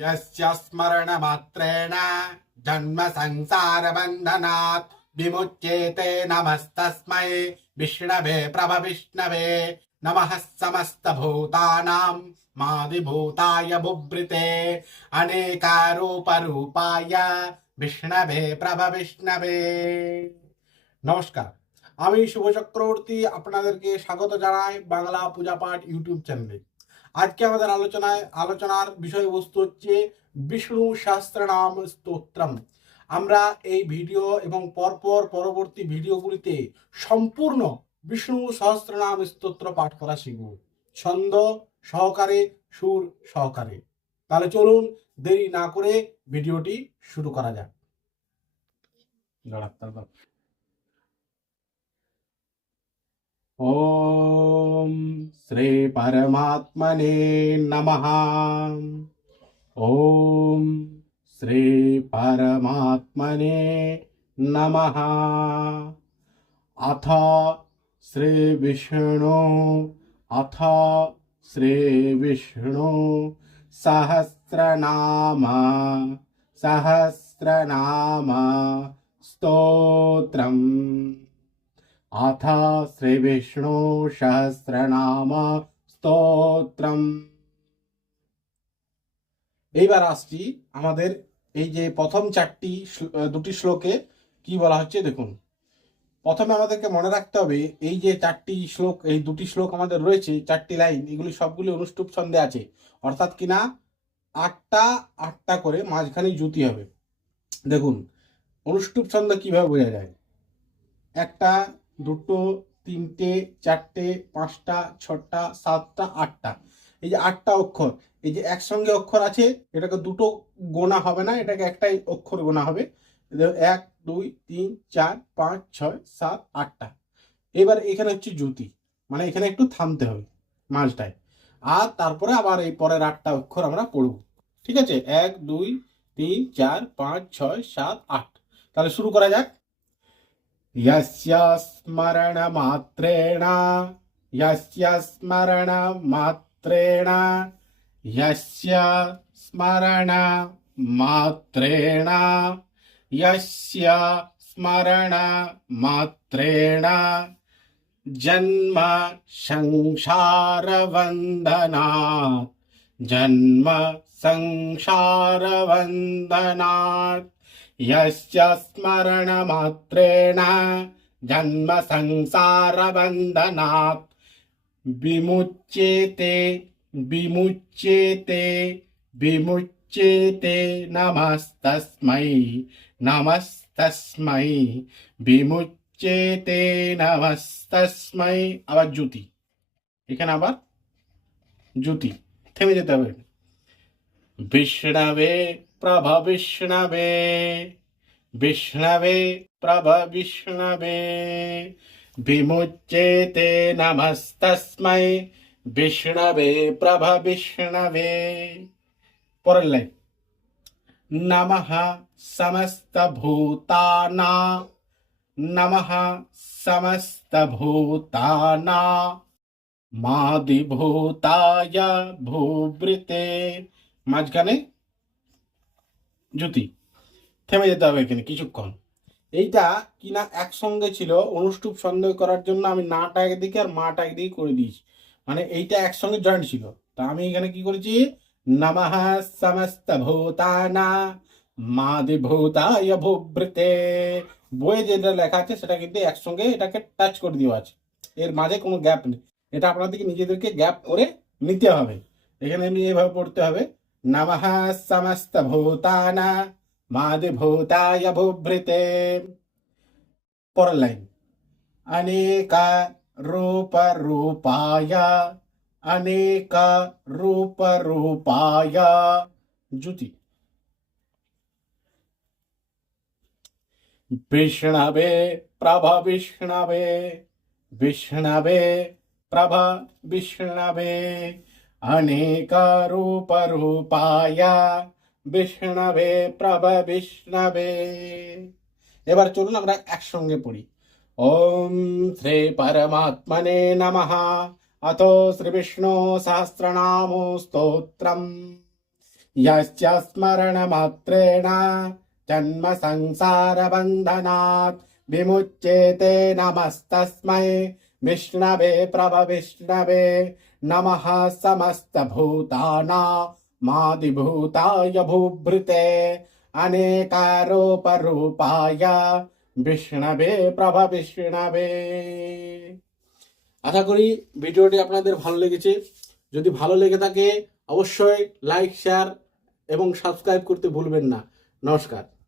यस्य स्मरणमात्रेण जन्म संसारबन्धनात् विमुच्येते नमस्तस्मै विष्णवे प्रभविष्णवे नमः समस्तभूतानां मादिभूताय बुभृते अनेकारूपरूपाय विष्णवे प्रभविष्णवे। নমস্কার, আমি শুভ চক্রবর্তী আপনাদেরকে স্বাগত জানাই বাংলা পূজা পাঠ ইউটিউব চ্যানেলে। আজকে আমাদের আলোচনার বিষয়বস্তু হচ্ছে বিষ্ণু সহস্রনাম স্তোত্রম। আমরা এই ভিডিও এবং পরবর্তী ভিডিওগুলিতে সম্পূর্ণ বিষ্ণু সহস্রনাম স্তোত্র পাঠ করা শিখব, ছন্দ সহকারে, সুর সহকারে। তাহলে চলুন দেরি না করে ভিডিওটি শুরু করা যাক। ओम श्री परमात्मने नमः। ओम श्री परमात्मने नमः। अथ श्री विष्णु सहस्रनाम स्तोत्रम्। अथ श्री विष्णु सहस्रनाम স্তোত্রম। এইবার আসছি আমাদের এই যে প্রথম দুটি শ্লোকে কি বলা হচ্ছে দেখুন। প্রথমে আমাদেরকে মনে রাখতে হবে এই যে দুটি শ্লোক আমাদের রয়েছে, চারটি লাইন, এগুলি সবগুলি অনুষ্টুপ ছন্দে আছে, অর্থাৎ কিনা আটটা করে মাঝখানে জুতি হবে। দেখুন অনুষ্টুপ ছন্দ কিভাবে বোঝা যায়, একটা, দুটো, তিনটে, চারটে, পাঁচটা, ছটা, সাতটা, আটটা, এই যে আটটা অক্ষর, এই যে একসঙ্গে অক্ষর আছে, এটাকে দুটো গোনা হবে না, এটাকে একটাই অক্ষর গোনা হবে। 1 2 3 4 5 6 7 8টা। এবার এখানে হচ্ছে জ্যোতি, মানে এখানে একটু থামতে হবে মাঝটায়, আর তারপরে আবার এই পরের 8টা অক্ষর আমরা পড়ব। ঠিক আছে, 1 2 3 4 5 6 7 8। তাহলে শুরু করা যাক। यस्य स्मरणमात्रेण यस्य स्मरणमात्रेण यस्य स्मरणमात्रेण यस्य स्मरणमात्रेण जन्म संसारवन्दनात् यस्य स्मरणमात्रेण जन्म संसारबन्धनात् विमुच्येते नमस्तस्मै विमुच्येते नमस्तस्मै। আবার জ্যোতি, এখানে আবার জ্যোতি, থেমে যেতে হবে। विष्णवे प्रभ विष्णवे विमुच्येते नमस्तस्मै विष्णवे प्रभ विष्णवे। পরের লাইন, नमः समस्तभूताना मादिभूताय भूभृते। মাঝখানে জ্যোতি, থেমে যেতে হবে এখানে কিছুক্ষণ। এইটা কিনা একসঙ্গে ছিল, অনুষ্টুপ সন্দেহ করার জন্য আমি নাটা একদিকে আর মাটা একদিকে করে দিয়েছি, মানে এইটা একসঙ্গে জয়েন্ট ছিল। তা আমি এখানে কি করেছি, নমঃ সমস্তভূতানা মাদিভূতায় ভূভৃতে। বইয়ে যেটা লেখা আছে সেটা কিন্তু একসঙ্গে এটাকে টাচ করে দেওয়া আছে, এর মাঝে কোনো গ্যাপ নেই। এটা আপনাদেরকে নিজেদেরকে গ্যাপ করে নিতে হবে। এখানে এমনি এইভাবে পড়তে হবে, नमः समस्तभूताना मादिभूताय भूभृते। পরের লাইন, अनेक रूपाय জ্যোতি। विष्णवे प्रभ विष्णवे अनेक रूपाय विष्णवे प्रभ विष्णवे। এবার চলুন আমরা একসঙ্গে পড়ি। ओम श्री परमात्मने नमः। अथो श्री विष्णु सहस्रनाम स्तोत्रम्। यस्य स्मरणमात्रेण जन्म संसारबन्धनात् विमुच्येते नमस्तस्मै विष्णवे प्रभविष्णवे नमः समस्तभूतानामादिभूताय भूभृते अनेकारोपरूपाय বিষ্ণবে প্রভা বিষ্ণবে। আশা করি ভিডিওটি আপনাদের ভালো লেগেছে। যদি ভালো লেগে থাকে অবশ্যই লাইক, শেয়ার এবং সাবস্ক্রাইব করতে ভুলবেন না। নমস্কার।